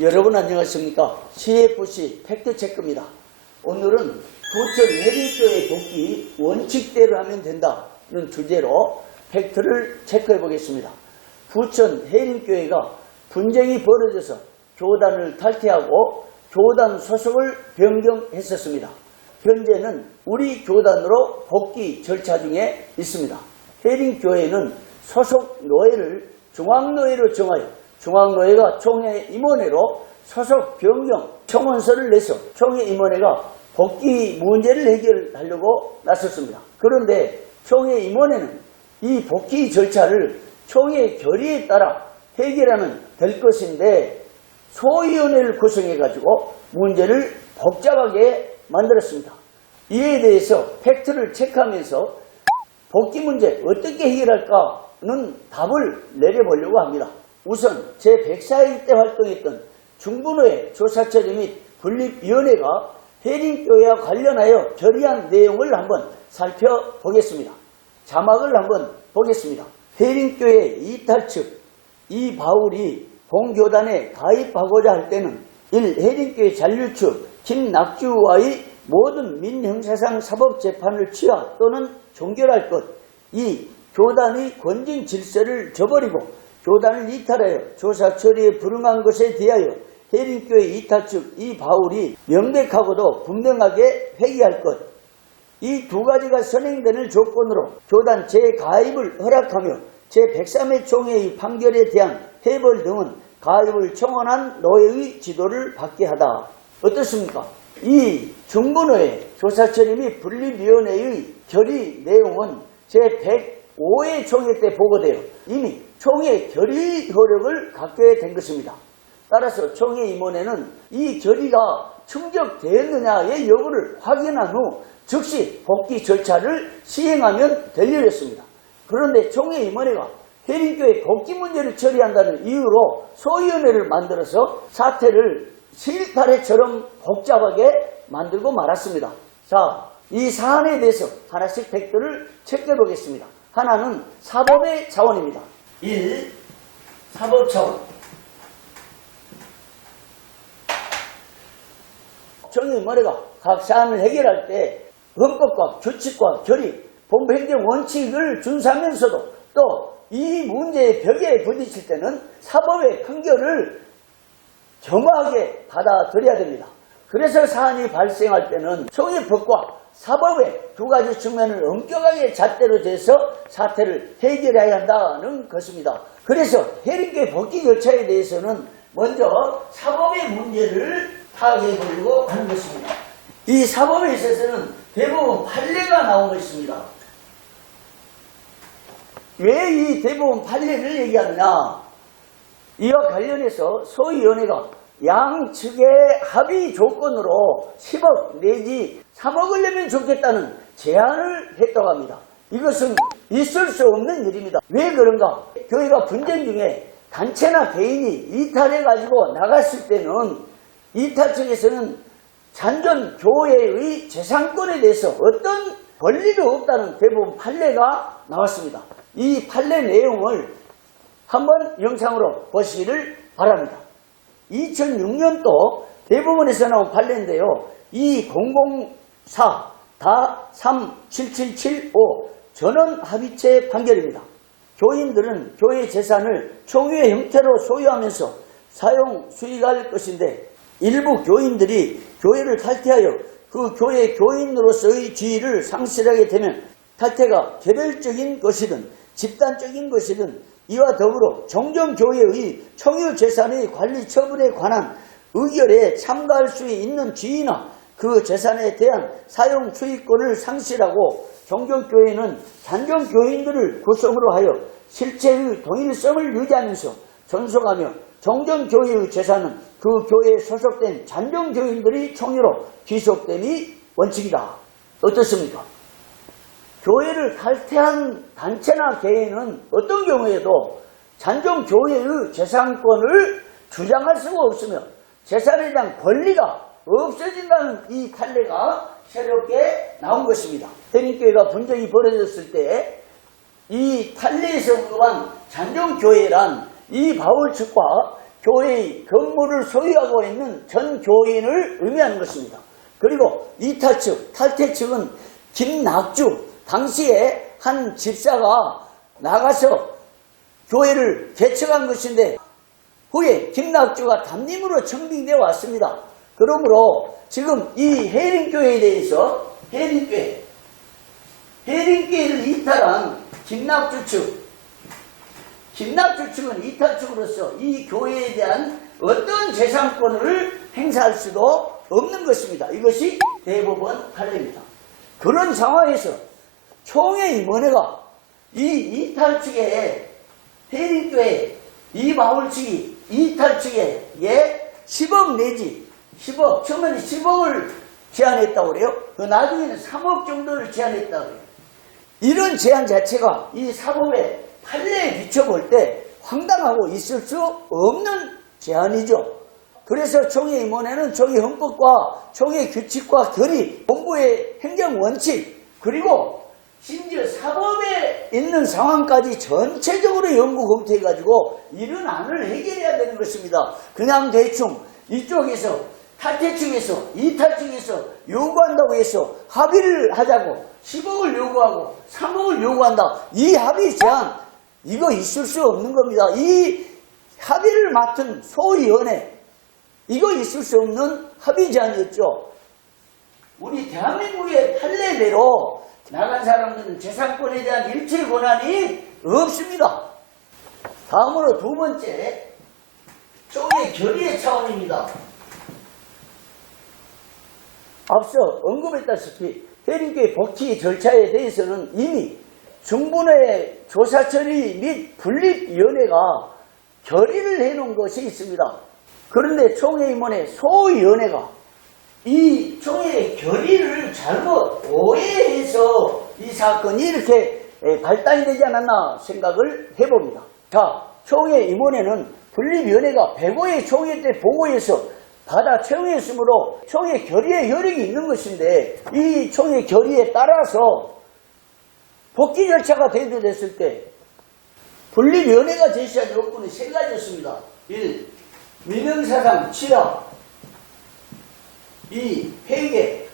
여러분 안녕하십니까? CFC 팩트체크입니다. 오늘은 부천 해림교회 복귀 원칙대로 하면 된다는 주제로 팩트를 체크해 보겠습니다. 부천 해림교회가 분쟁이 벌어져서 교단을 탈퇴하고 교단 소속을 변경했었습니다. 현재는 우리 교단으로 복귀 절차 중에 있습니다. 해림교회는 소속 노회를 중앙노회로 정하여 중앙노회가 총회 임원회로 소속 변경 청원서를 내서 총회 임원회가 복귀 문제를 해결하려고 나섰습니다. 그런데 총회 임원회는 이 복귀 절차를 총회 결의에 따라 해결하면 될 것인데 소위원회를 구성해가지고 문제를 복잡하게 만들었습니다. 이에 대해서 팩트를 체크하면서 복귀 문제 어떻게 해결할까는 답을 내려보려고 합니다. 우선 제104일 때 활동했던 중부노회 조사처리 및 분립위원회가 해림교회와 관련하여 결의한 내용을 한번 살펴보겠습니다. 자막을 한번 보겠습니다. 해림교회 이탈 측 이바울이 본교단에 가입하고자 할 때는 1. 해림교회 잔류 측 김낙주와의 모든 민형사상 사법재판을 취하 또는 종결할 것. 2. 교단의 권진 질서를 저버리고 교단을 이탈하여 조사 처리에 불응한 것에 대하여 해림교회 이탈 측 이 바울이 명백하고도 분명하게 회개할 것. 이 두 가지가 선행되는 조건으로 교단 재가입을 허락하며 제103회 총회의 판결에 대한 해벌 등은 가입을 청원한 노회의 지도를 받게 하다. 어떻습니까? 이 중부노회 조사처리 및 분립위원회의 결의 내용은 제105회 총회 때 보고되어 이미 총회 결의 효력을 갖게 된 것입니다. 따라서 총회 임원회는 이 결의가 충족되었느냐의 여부를 확인한 후 즉시 복귀 절차를 시행하면 될 일이었습니다. 그런데 총회 임원회가 해림교회 복귀 문제를 처리한다는 이유로 소위원회를 만들어서 사태를 실타래처럼 복잡하게 만들고 말았습니다. 자, 이 사안에 대해서 하나씩 팩트를 체크해 보겠습니다. 하나는 사법의 차원입니다. 1. 사법 차원. 총회임원회가 각 사안을 해결할 때 헌법과 규칙과 결의, 본부행정 원칙을 준수하면서도 또 이 문제의 벽에 부딪힐 때는 사법의 판결을 겸허하게 받아들여야 됩니다. 그래서 사안이 발생할 때는 총회법과 사법의 두 가지 측면을 엄격하게 잣대로 재서 사태를 해결해야 한다는 것입니다. 그래서 해림교회 복귀 절차에 대해서는 먼저 사법의 문제를 파악해 보려고 하는 것입니다. 이 사법에 있어서는 대법원 판례가 나오고 있습니다. 왜 이 대법원 판례를 얘기하느냐? 이와 관련해서 소위원회가 양측의 합의 조건으로 10억 내지 3억을 내면 좋겠다는 제안을 했다고 합니다. 이것은 있을 수 없는 일입니다. 왜 그런가? 교회가 분쟁 중에 단체나 개인이 이탈해가지고 나갔을 때는 이탈 측에서는 잔존 교회의 재산권에 대해서 어떤 권리도 없다는 대법원 판례가 나왔습니다. 이 판례 내용을 한번 영상으로 보시기를 바랍니다. 2006년도 대법원에서 나온 판례인데요. 2004-37775 전원 합의체 판결입니다. 교인들은 교회 재산을 총유의 형태로 소유하면서 사용 수익할 것인데 일부 교인들이 교회를 탈퇴하여 그 교회 교인으로서의 지위를 상실하게 되면 탈퇴가 개별적인 것이든 집단적인 것이든 이와 더불어 정정교회의 총유재산의 관리 처분에 관한 의결에 참가할 수 있는 지위나 그 재산에 대한 사용 수익권을 상실하고 정정교회는 잔정교인들을 구성으로 하여 실체의 동일성을 유지하면서 존속하며 정정교회의 재산은 그 교회에 소속된 잔정교인들이 총유로 귀속됨이 원칙이다. 어떻습니까? 교회를 탈퇴한 단체나 개인은 어떤 경우에도 잔정교회의 재산권을 주장할 수가 없으며 재산에 대한 권리가 없어진다는 이 판례가 새롭게 나온 것입니다. 해림교회가 분쟁이 벌어졌을 때 이 판례에서 언급한 잔정교회란 이 바울 측과 교회의 건물을 소유하고 있는 전 교인을 의미하는 것입니다. 그리고 이탈측, 탈퇴측은 김낙주, 당시에 한 집사가 나가서 교회를 개척한 것인데 후에 김낙주가 담임으로 청빙되어 왔습니다. 그러므로 지금 이 해림교회에 대해서 해림교회를 이탈한 김낙주 측은 이탈 측으로서 이 교회에 대한 어떤 재산권을 행사할 수도 없는 것입니다. 이것이 대법원 판례입니다. 그런 상황에서 총회 임원회가 이 이탈 측에 해림교회 이 마을 측이 이탈 측에 10억 내지 10억, 처음에는 10억을 제안했다고 그래요. 그 나중에는 3억 정도를 제안했다고 그래요. 이런 제안 자체가 이 사법의 판례에 비춰볼 때 황당하고 있을 수 없는 제안이죠. 그래서 총회 임원회는 총회 헌법과 총회 규칙과 결의, 본부의 행정 원칙, 그리고 심지어 사법에 있는 상황까지 전체적으로 연구 검토해가지고 이런 안을 해결해야 되는 것입니다. 그냥 대충 이쪽에서 탈퇴 측에서 이탈 측에서 요구한다고 해서 합의를 하자고 10억을 요구하고 3억을 요구한다. 이 합의 제안 이거 있을 수 없는 겁니다. 이 합의를 맡은 소위원회 이거 있을 수 없는 합의 제안이었죠. 우리 대한민국의 판례대로 나간 사람들은 재산권에 대한 일체 권한이 없습니다. 다음으로 두 번째 총회 결의의 차원입니다. 앞서 언급했다시피 해림교회 복귀 절차에 대해서는 이미 중분의 조사 처리 및 분립위원회가 결의를 해놓은 것이 있습니다. 그런데 총회임원회 소위원회가 이 총회의 결의를 잘못 오해해서 이 사건이 이렇게 발단이 되지 않았나 생각을 해봅니다. 자, 총회임원회는 분립위원회가 105회 총회 때 보고해서 받아 채용했으므로 총회 결의의 효력이 있는 것인데 이 총회 결의에 따라서 복귀 절차가 대두됐을 때 분립위원회가 제시한 요건은 세 가지였습니다. 1. 민영사상 취하 2. 회계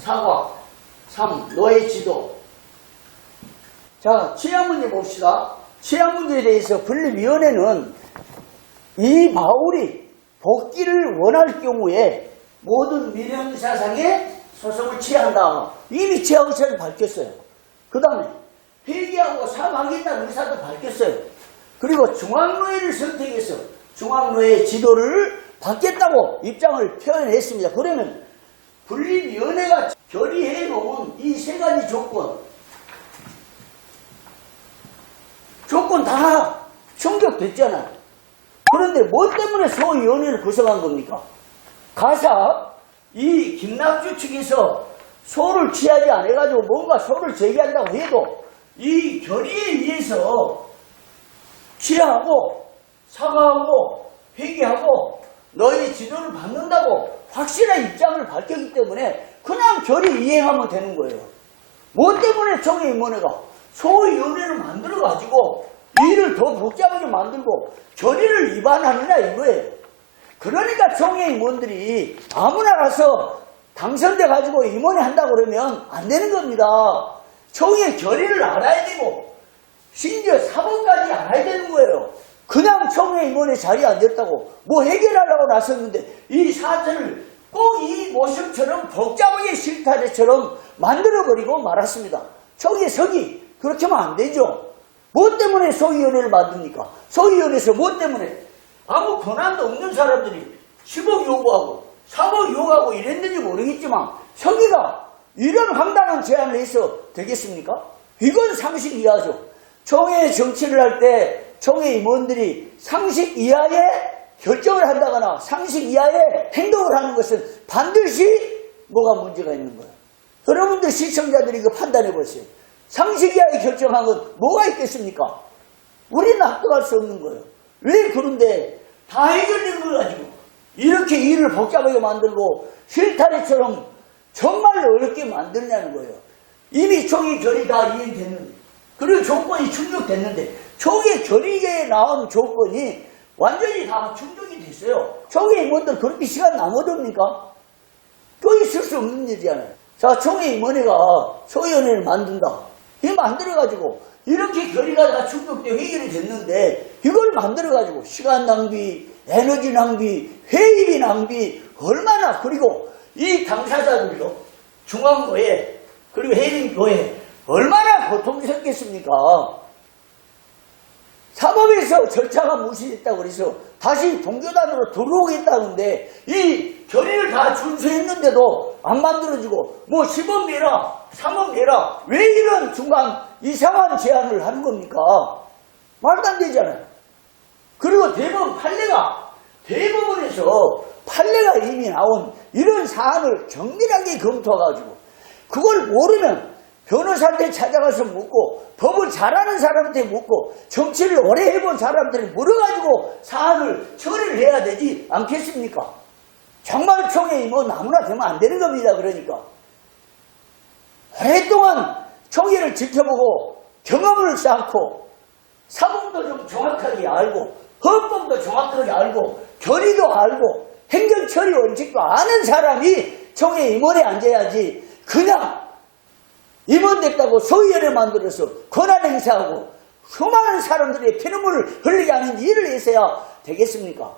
사과 3. 노예 지도. 자, 취하 문제 봅시다. 취하 문제에 대해서 분립위원회는 이 바울이 복귀를 원할 경우에 모든 민영사상에 소송을 취한다. 이미 취하 의사를 밝혔어요. 그 다음에 회개하고 사과하겠다는 의사도 밝혔어요. 그리고 중앙노예를 선택해서 중앙노예 지도를 받겠다고 입장을 표현했습니다. 그러면 분립위원회가 결의해 놓은 이 세 가지 조건 다 충족됐잖아요. 그런데 뭐 때문에 소위원회를 구성한 겁니까? 가사 이 김낙주 측에서 소를 취하지 않아가지고 뭔가 소를 제기한다고 해도 이 결의에 의해서 취하고 사과하고 회개하고 너희 지도를 받는다고 확실한 입장을 밝혔기 때문에 그냥 결의 이행하면 되는 거예요. 뭐 때문에 총회임원회가 소위원회를 만들어가지고 일을 더 복잡하게 만들고 결의를 위반하느냐 이거예요. 그러니까 총회임원들이 아무나 가서 당선돼가지고 임원회 한다고 그러면 안 되는 겁니다. 총회 결의를 알아야 되고 심지어 사법까지 알아야 되는 거예요. 그냥 총회임원회 자리에 앉았다고 뭐 해결하려고 나섰는데 이 사건을 꼭 이 모습처럼 복잡하게 실타래처럼 만들어버리고 말았습니다. 총회석이 그렇게 하면 안 되죠. 뭐 때문에 소위원회를 만듭니까? 소위원회에서 뭐 때문에 아무 권한도 없는 사람들이 10억 요구하고 3억 요구하고 이랬는지 모르겠지만 서기가 이런 황당한 제안을 해서 되겠습니까? 이건 상식 이하죠. 총회 정치를 할 때 총회 임원들이 상식 이하의 결정을 한다거나 상식 이하의 행동을 하는 것은 반드시 뭐가 문제가 있는 거예요. 여러분들 시청자들이 이거 판단해 보세요. 상식 이하의 결정한 건 뭐가 있겠습니까? 우리는 합격할 수 없는 거예요. 왜 그런데 다 해결된 걸 가지고 이렇게 일을 복잡하게 만들고 실타래처럼 정말로 어렵게 만들냐는 거예요. 이미 총회 결의 다 이행됐는데 그리고 조건이 충족됐는데 총회 결의에 나온 조건이 완전히 다 충족이 됐어요. 총회 임원들 그렇게 시간 남아둡니까? 또 있을 수 없는 일이잖아요. 자, 총회 임원회가 소위원회를 만든다. 이 만들어가지고 이렇게 결의가 다 충족되고 해결이 됐는데 이걸 만들어가지고 시간 낭비, 에너지 낭비, 회의비 낭비 얼마나, 그리고 이 당사자들도 중앙교회 그리고 해림교회 얼마나 고통스럽겠습니까? 사법에서 절차가 무시됐다고 그래서 다시 동교단으로 들어오겠다는데 이 결의를 다 준수했는데도 안 만들어지고 뭐 10억 내라 3억 내라 왜 이런 중간 이상한 제안을 하는 겁니까? 말도 안 되잖아요. 그리고 대법원 대법원에서 판례가 이미 나온 이런 사안을 정밀하게 검토해가지고 그걸 모르면 변호사한테 찾아가서 묻고 법을 잘하는 사람한테 묻고 정치를 오래 해본 사람들이 물어가지고 사안을 처리를 해야 되지 않겠습니까? 정말 총회 임원 아무나 되면 안 되는 겁니다. 그러니까 오랫동안 총회를 지켜보고 경험을 쌓고 사법도 좀 정확하게 알고 헌법도 정확하게 알고 결의도 알고 행정처리 원칙도 아는 사람이 총회 임원에 앉아야지 그냥 임원됐다고 소위원회 만들어서 권한 행사하고 수많은 사람들의 피눈물을 흘리게 하는 일을 해서야 되겠습니까?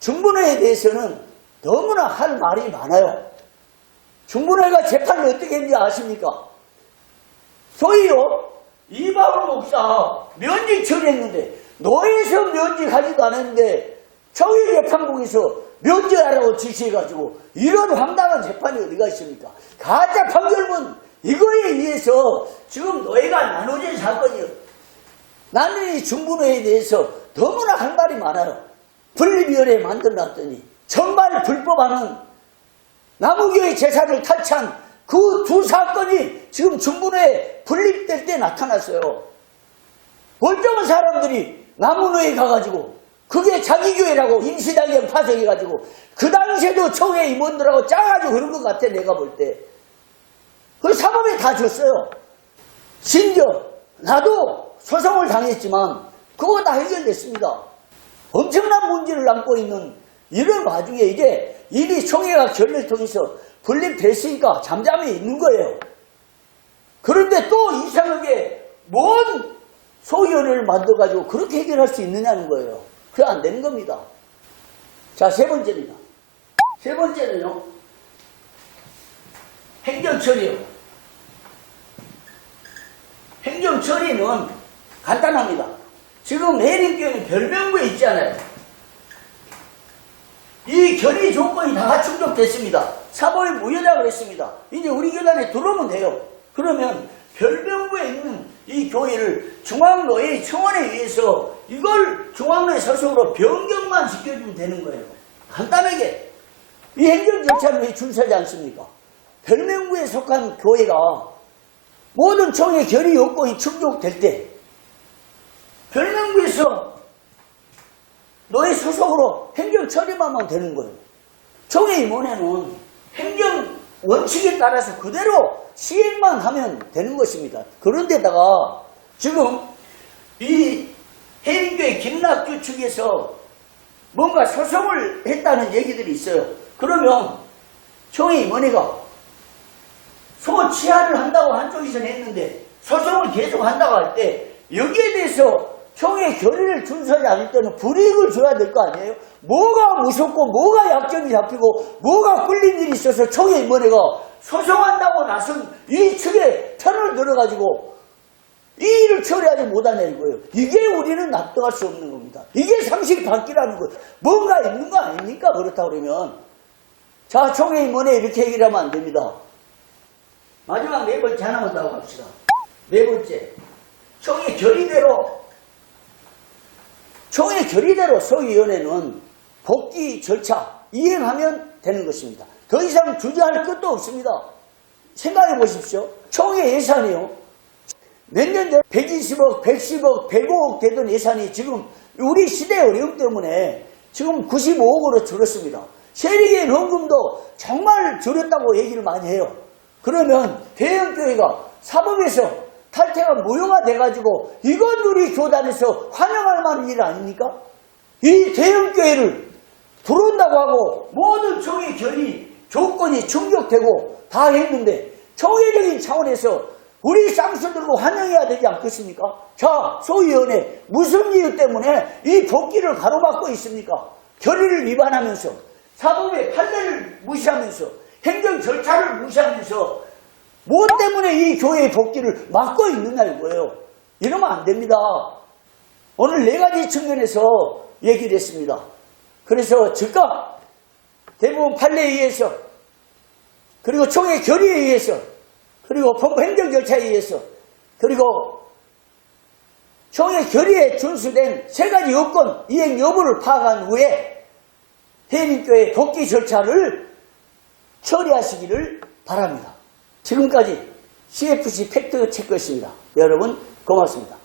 중분회에 대해서는 너무나 할 말이 많아요. 중분회가 재판을 어떻게 했는지 아십니까? 소위요 이박을 목사 면직 처리했는데 노예에서 면직하지도 않았는데 총회재판국에서 면직하라고 지시해가지고 이런 황당한 재판이 어디가 있습니까? 가짜 판결문 이거에 의해서 지금 노예가 나눠진 사건이요. 나는 이 중분회에 대해서 너무나 할 말이 많아요. 분립위원회 만들어놨더니 정말 불법하는 남우교의 재산을 탈취한 그 두 사건이 지금 중분회에 분립될 때 나타났어요. 멀쩡한 사람들이 남우교에 가가지고 그게 자기 교회라고 임시당경 파생해가지고 그 당시에도 총회 임원들하고 짜가지고 그런 것 같아 내가 볼 때. 그 사법에 다 줬어요. 심지어 나도 소송을 당했지만 그거 다 해결됐습니다. 엄청난 문제를 안고 있는 이런 와중에 이제 이미 총회가 결의를 통해서 분립됐으니까 잠잠히 있는 거예요. 그런데 또 이상하게 뭔 소위원회를 만들어가지고 그렇게 해결할 수 있느냐는 거예요. 그게 안 되는 겁니다. 자, 세 번째입니다. 세 번째는요. 행정처리요. 행정처리는 간단합니다. 지금 해림교회는 별명부에 있잖아요. 이 결의 조건이 다 충족됐습니다. 사법이 무효라고 그랬습니다. 이제 우리 교단에 들어오면 돼요. 그러면 별명부에 있는 이 교회를 중앙노예 청원에 의해서 이걸 중앙노예 소속으로 변경만 시켜주면 되는 거예요. 간단하게 이 행정 절차는 왜 준수하지 않습니까? 별명부에 속한 교회가 모든 총회 결의 요건이 충족될 때 별명부에서 노예 소속으로 행정 처리만 하면 되는 거예요. 총회 임원회는 행정 원칙에 따라서 그대로 시행만 하면 되는 것입니다. 그런데다가 지금 이 해림교회 김락주 측에서 뭔가 소송을 했다는 얘기들이 있어요. 그러면 총회 임원회가 소치하를 한다고 한쪽에서는 했는데 소송을 계속 한다고 할 때 여기에 대해서 총회 결의를 준수하지 않을 때는 불이익을 줘야 될 거 아니에요? 뭐가 무섭고 뭐가 약점이 잡히고 뭐가 끌린 일이 있어서 총회 임원회가 소송한다고 나선 이 측에 편을 들어가지고 이 일을 처리하지 못하는 거예요. 이게 우리는 납득할 수 없는 겁니다. 이게 상식 밖이라는 거예요. 뭔가 있는 거 아닙니까? 그렇다고 그러면 자, 총회 임원회 이렇게 얘기를 하면 안 됩니다. 마지막 네 번째 하나만 더 갑시다. 네 번째, 총회 결의대로 소위원회는 복귀 절차 이행하면 되는 것입니다. 더 이상 주저할 것도 없습니다. 생각해 보십시오. 총회 예산이요. 몇 년 전 120억, 110억, 105억 되던 예산이 지금 우리 시대의 어려움 때문에 지금 95억으로 줄었습니다. 세리계의 헌금도 정말 줄였다고 얘기를 많이 해요. 그러면 대형교회가 사법에서 탈퇴가 무효가 돼가지고 이건 우리 교단에서 환영할 만한 일 아닙니까? 이 대형교회를 들어온다고 하고 모든 총회 결의 조건이 충족되고 다 했는데 총회적인 차원에서 우리 쌍수들도 환영해야 되지 않겠습니까? 자, 소위원회 무슨 이유 때문에 이 복귀를 가로막고 있습니까? 결의를 위반하면서 사법의 판례를 무시하면서 행정 절차를 무시하면서 뭐 때문에 이 교회의 복귀를 막고 있느냐 이거예요. 이러면 안 됩니다. 오늘 네 가지 측면에서 얘기를 했습니다. 그래서 즉각 대부분 판례에 의해서 그리고 총회 결의에 의해서 그리고 법무 행정 절차에 의해서 그리고 총회 결의에 준수된 세 가지 요건 이행 여부를 파악한 후에 해림교회 복귀 절차를 처리하시기를 바랍니다. 지금까지 CFC 팩트 체크였습니다. 여러분 고맙습니다.